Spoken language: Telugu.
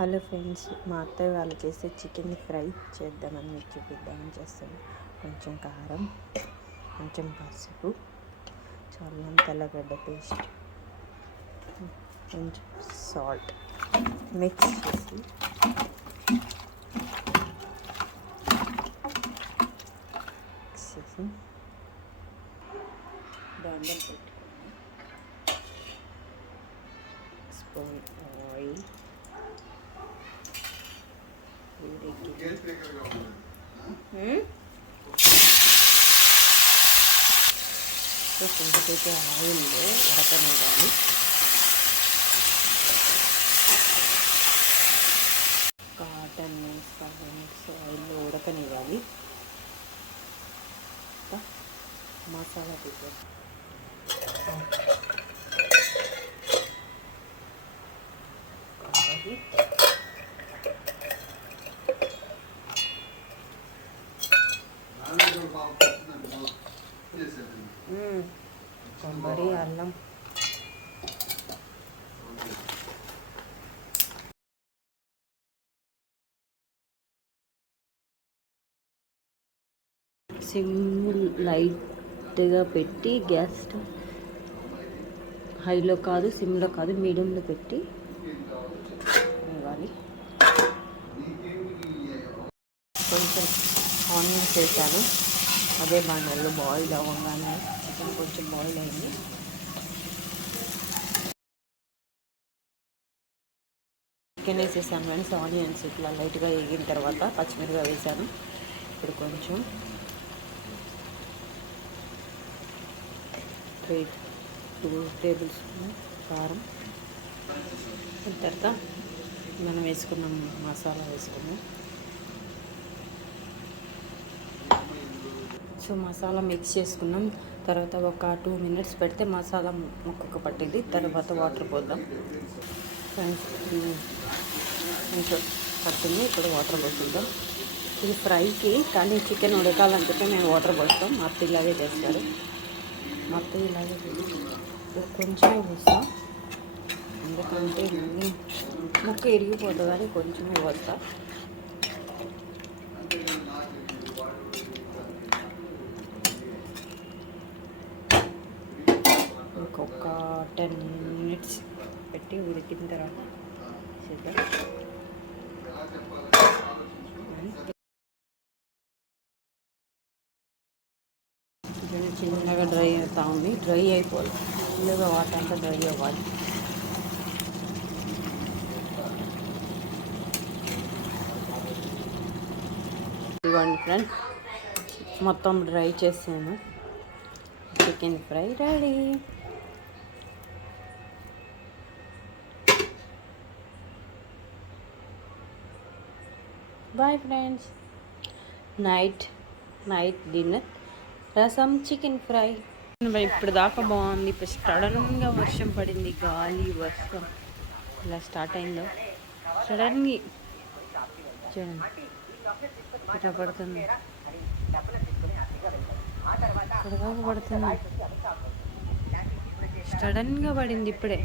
హలో ఫ్రెండ్స్, మా అత్తయ్య వాళ్ళు చేసే చికెన్ ఫ్రై చేద్దామని మీకు చూపిద్దామని చేస్తాను. కొంచెం కారం, కొంచెం పసుపు, అల్లం తెల్లగడ్డ పేస్ట్, కొంచెం సాల్ట్ మిక్స్ చేసి బండలు పెట్టుకోండి. స్పూన్ ఆయిల్ కొంచెంసేపు ఆయిల్లో ఉడకనివ్వాలి. కాటన్ 5 minutes ఆయిల్లో ఉడకనివ్వాలి. మసాలా పెట్టేసి కొబ్బరి, అల్లం, సిమ్ లైట్గా పెట్టి గ్యాస్ హైలో కాదు, సిమ్లో కాదు, మీడియంలో పెట్టి ఇవ్వాలి. కొంచెం ఆనియన్స్ వేసాను. అదే బాగా బాయిల్ అవ్వగానే చికెన్ కొంచెం బాయిల్ అయింది. చికెన్ వేసేసాను ఫ్రెండ్స్. ఆనియన్స్ ఇట్లా లైట్గా వేగిన తర్వాత పచ్చిమిరపకాయ వేసాను. ఇప్పుడు కొంచెం 2 టేబుల్ స్పూన్ కారం, తర్వాత మనం వేసుకున్నాం మసాలా వేసుకున్నాం. సో మసాలా మిక్స్ చేసుకున్నాం. తర్వాత ఒక 2 minutes పెడితే మసాలా ముక్కకు పట్టింది. తర్వాత వాటర్ పోద్దాం ఫ్రెండ్స్. కొంచెం పట్టింది, ఇప్పుడు వాటర్ పోసుద్దాం. ఇది ఫ్రైకి, కానీ చికెన్ ఉడకాలని చెప్పి మేము వాటర్ పోస్తాం. మా అత్త ఇలాగే చేస్తారు. మా అత్త ఇలాగే కొంచెమే పోస్తాం, ఎందుకంటే ముక్క ఇరిగిపోతుంది అని కొంచెమే పోస్తా. ఇంకొక 10 minutes పెట్టి ఉడికిన తర్వాత చేద్దాం. చిన్నగా డ్రై అవుతా ఉంది. డ్రై అయిపోవాలి, చిన్నగా వాటర్ అంతా డ్రై అవ్వాలి. ఇదిగోండి ఫ్రెండ్స్, మొత్తం డ్రై చేసాను. Chicken fry ready. Boy friends. Night dinner rasam, chicken fry. ఇప్పుడు దాకా బాగుంది. ఇప్పుడు సడన్గా వర్షం పడింది. గాలి వర్షం ఇలా స్టార్ట్ అయిందో సడన్గా చూడండి ఇట్లా పడుతుంది. ఇక్కడ దాకా పడుతుంది, సడన్గా పడింది ఇప్పుడే.